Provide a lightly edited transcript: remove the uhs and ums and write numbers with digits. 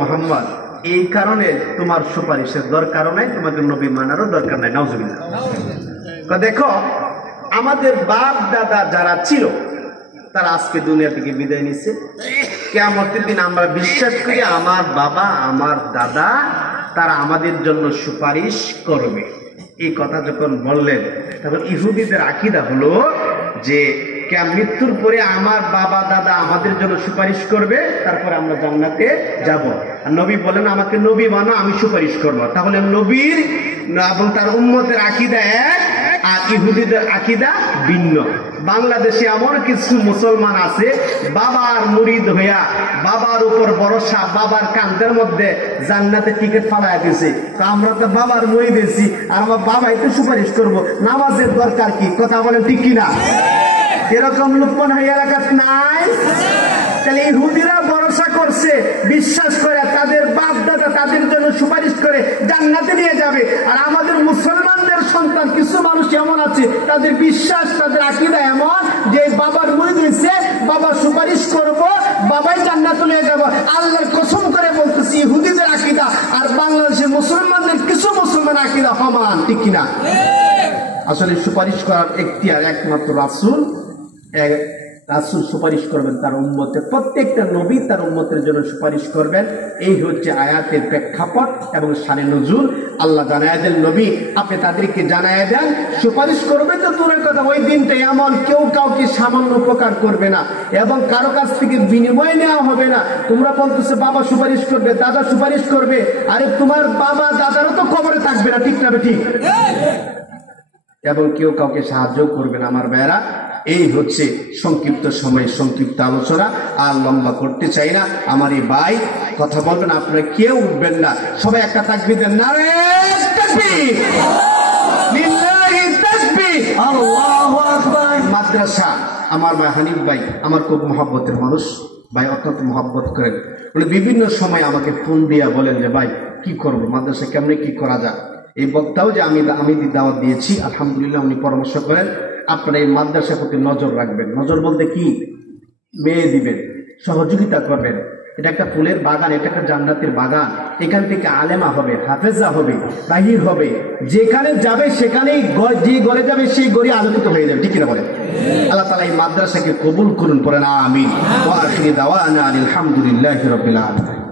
মুহাম্মদ এই কারণে তোমার সুপারিশের দরকার নাই, তোমাকে নবী মানারও দরকার নাই। নাউজুবিল্লাহ। দেখো আমাদের বাপ দাদা যারা ছিল তারা আজকে দুনিয়া থেকে বিদায় নিচ্ছে। কিয়ামতের দিন আমরা বিশ্বাস করি আমার বাবা আমার দাদা তারা আমাদের জন্য সুপারিশ করবে। এই কথা যখন বললেন তখন ইহুদিদের আকীদা হলো যে মৃত্যুর পরে আমার বাবা দাদা আমাদের জন্য সুপারিশ করবে, তারপরে আমরা জান্নাতে যাব। আর নবী বলেন আমাকে নবী মানো, আমি সুপারিশ করব। তাহলে নবীর এবং তার উম্মতের আকীদা এক আর ইহুদিদের আকীদা ভিন্ন। বাংলাদেশে এমন কিছু মুসলমান আছে বাবার মুরিদ হইয়া বাবার উপর ভরসা, বাবার কান্দের মধ্যে জান্নাতে টিকিট ফালাইয়া দিয়েছে। তো আমরা তো বাবার মুরিদ দিয়েছি আর আমার বাবাই তো সুপারিশ করবো, নামাজের দরকার কি? কথা বলেন ঠিক কিনা? এরকম লোকমান হয়ে এলাকাত নাই। তাহলে ইহুদিরা ভরসা করছে, বিশ্বাস করে তাদের বাপ দাদা তাদের জন্য সুপারিশ করে জান্নাতে নিয়ে যাবে। আর আমাদের মুসলমানদের সন্তান কিছু মানুষ এমন আছে তাদের বিশ্বাস তাদের আকীদা এমন যে বাবার মুরিদ হইছে, বাবা সুপারিশ করব, বাবাই জান্নাতে নিয়ে যাব। আল্লাহর কসম করে বলতেছি ইহুদিদের আকীদা আর বাংলাদেশের মুসলমানদের কিছু মুসলমান আকীদা সমান, ঠিক কিনা? আসলে সুপারিশ করার এখতিয়ার একমাত্র রাসূল। রাসূল সুপারিশ করবেন তার উম্মতের, প্রত্যেকটা নবী তার উম্মতের জন্য সুপারিশ করবেন। এই হচ্ছে আয়াতের প্রেক্ষাপট এবং শানে নজুল। আল্লাহ জানায় দেন নবী আপনি তাদেরকে জানায় দেন সুপারিশ করবে তো দূরের কথা, ওই দিনটা এমন কেউ কাউকে সামান্য উপকার করবে না এবং কারো কাছ থেকে বিনিময় নেওয়া হবে না। তোমরা বলতেছো বাবা সুপারিশ করবে, দাদা সুপারিশ করবে, আরে তোমার বাবা দাদারও তো কবরে থাকবে না, ঠিক না? ঠিক। এবং কেউ কাউকে সাহায্য করবে না। আমার ভাইয়েরা, এই হচ্ছে সংক্ষিপ্ত সময়ে সংক্ষিপ্ত আলোচনা, আর লম্বা করতে চাই না। আমার এই ভাই কথা বলবেন, আপনারা কেউ উঠবেন না, সবাই একটা তাকবীর দেন, নারে তাকবীর, লিল্লাহি তাকবীর, আল্লাহু আকবার। মাদ্রাসা আমার ভাই হানিফ ভাই আমার খুব মহব্বতের মানুষ, ভাই অত্যন্ত মহব্বত করেন। বলে বিভিন্ন সময় আমাকে ফোন দিয়া বলেন যে ভাই কি করবো, মাদ্রাসা কেমনে কি করা যায়। এই বক্তাও যে আমি দাওয়াত দিয়েছি, আলহামদুলিল্লাহ উনি পরামর্শ করেন আপনারা এই মাদ্রাসার প্রতি নজর রাখবেন। নজর বলতে কি, মেয়ে দিবেন, সহযোগিতা করবেন। এটা একটা ফুলের বাগান, এটা একটা জান্নাতের বাগান। এখান থেকে আলেমা হবে, হাফেজা হবে, বাহির হবে, যেখানে যাবে সেখানেই যে গড়ে যাবে সেই গড়ে আলোকিত হয়ে যাবে, ঠিক কিনা বলেন? আল্লাহ তাআলা এই মাদ্রাসাকে কবুল করুন, পড়েন আমিন। ওয়া আখিরু দাওয়ানা আলহামদুলিল্লাহি রাব্বিল আলামিন।